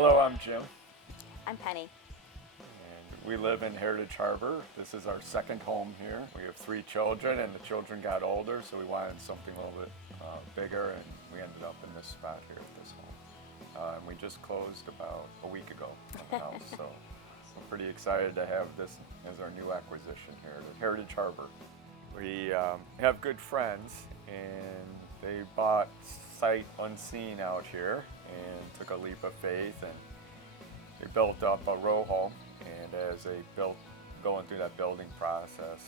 Hello, I'm Jim, I'm Penny. and we live in Heritage Harbor. This is our second home here. We have 3 children, and the children got older, so we wanted something a little bit bigger, and we ended up in this spot here at this home. And we just closed about a week ago on the house, so we're pretty excited to have this as our new acquisition here at Heritage Harbor. We have good friends, and they bought sight unseen out here and took a leap of faith, and they built up a row home. And as they going through that building process,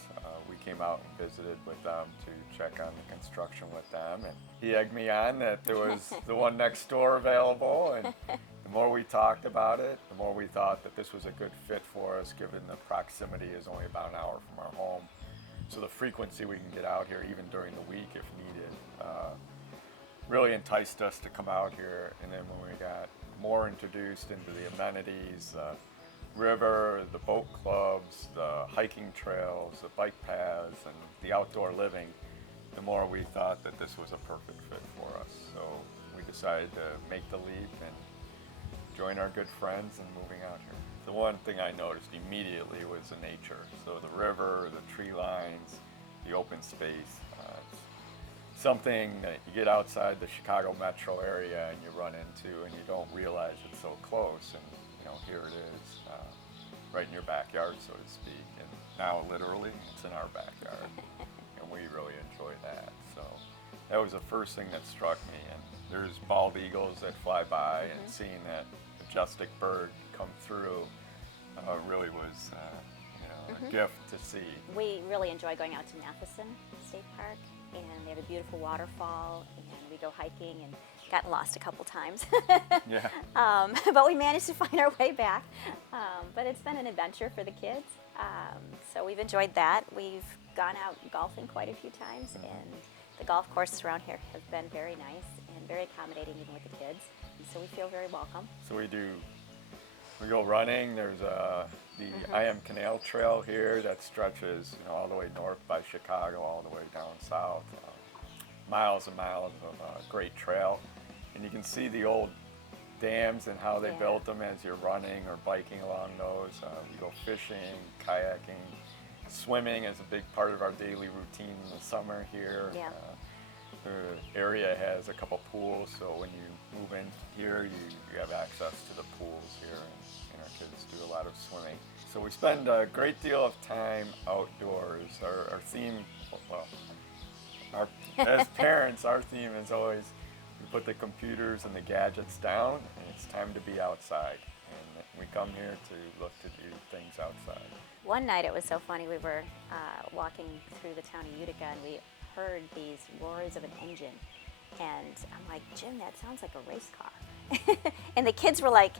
we came out and visited with them to check on the construction with them, and he egged me on that there was the one next door available, and the more we talked about it, the more we thought that this was a good fit for us, given the proximity is only about an hour from our home. So the frequency we can get out here, even during the week if needed, really enticed us to come out here. And then when we got more introduced into the amenities, river, the boat clubs, the hiking trails, the bike paths, and the outdoor living, the more we thought that this was a perfect fit for us. So we decided to make the leap and join our good friends in moving out here. The one thing I noticed immediately was the nature. So the river, the tree lines, the open space. It's something that you get outside the Chicago metro area and you run into, and you don't realize it's so close. And here it is, right in your backyard, so to speak. And now, literally, it's in our backyard, and we really enjoy that. So that was the first thing that struck me. And there's bald eagles that fly by, and seeing that majestic bird come through really was, a gift to see. We really enjoy going out to Matheson State Park, and they have a beautiful waterfall, and we go hiking and gotten lost a couple times. Yeah. But we managed to find our way back. But it's been an adventure for the kids. So we've enjoyed that. We've gone out golfing quite a few times, and the golf courses around here have been very nice and very accommodating even with the kids. And so we feel very welcome. So we go running. There's the I Am Canal Trail here that stretches all the way north by Chicago, all the way down south. Miles and miles of great trail. And you can see the old dams and how they built them as you're running or biking along those. We go fishing, kayaking, swimming is a big part of our daily routine in the summer here. Yeah. The area has a couple pools, so when you move in here, you have access to the pools here, and our kids do a lot of swimming. So we spend a great deal of time outdoors. Our theme, as parents, our theme is always we put the computers and the gadgets down, and it's time to be outside. And we come here to look to do things outside. One night it was so funny. We were walking through the town of Utica, and we heard these roars of an engine. And I'm like, Jim, that sounds like a race car. And the kids were like,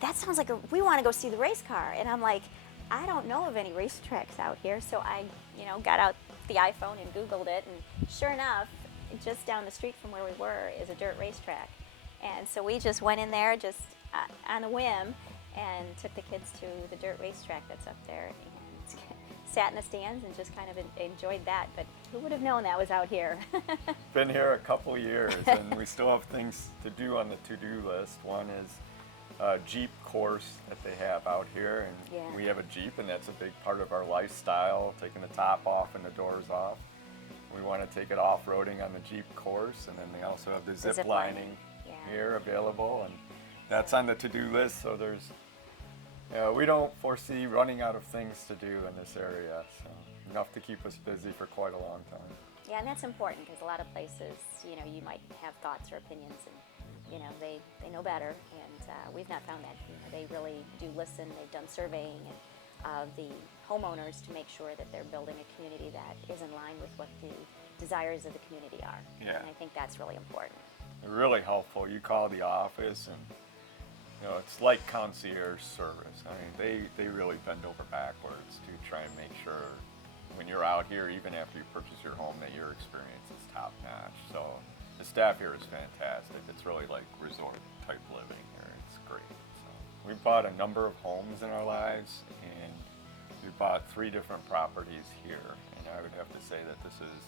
that sounds like we want to go see the race car. And I'm like, I don't know of any racetracks out here. So I, got out the iPhone and Googled it. And sure enough, just down the street from where we were is a dirt racetrack. And so we just went in there just on a whim and took the kids to the dirt racetrack that's up there and sat in the stands and just kind of enjoyed that. But who would have known that was out here? Been here a couple years, and we still have things to do on the to-do list. One is a Jeep course that they have out here, and we have a Jeep, and that's a big part of our lifestyle, taking the top off and the doors off. We want to take it off-roading on the Jeep course, and then they also have the zip lining here available, and that's on the to-do list. So we don't foresee running out of things to do in this area, so enough to keep us busy for quite a long time. Yeah, and that's important because a lot of places, you might have thoughts or opinions, and they know better, and we've not found that. They really do listen. They've done surveying of the homeowners to make sure that they're building a community that is in line with what the desires of the community are. Yeah. And I think that's really important. They're really helpful. You call the office, and it's like concierge service. I mean, they really bend over backwards to try and make sure when you're out here, even after you purchase your home, that your experience is top notch. So the staff here is fantastic. It's really like resort type living here. It's great. So we bought a number of homes in our lives, and we bought 3 different properties here. And I would have to say that this is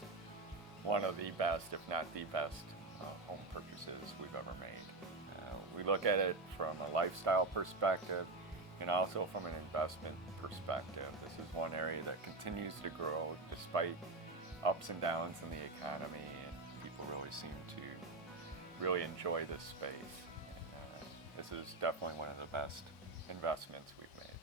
one of the best, if not the best, home purchases we've ever made. We look at it from a lifestyle perspective and also from an investment perspective. This is one area that continues to grow despite ups and downs in the economy, and people really seem to really enjoy this space. And, this is definitely one of the best investments we've made.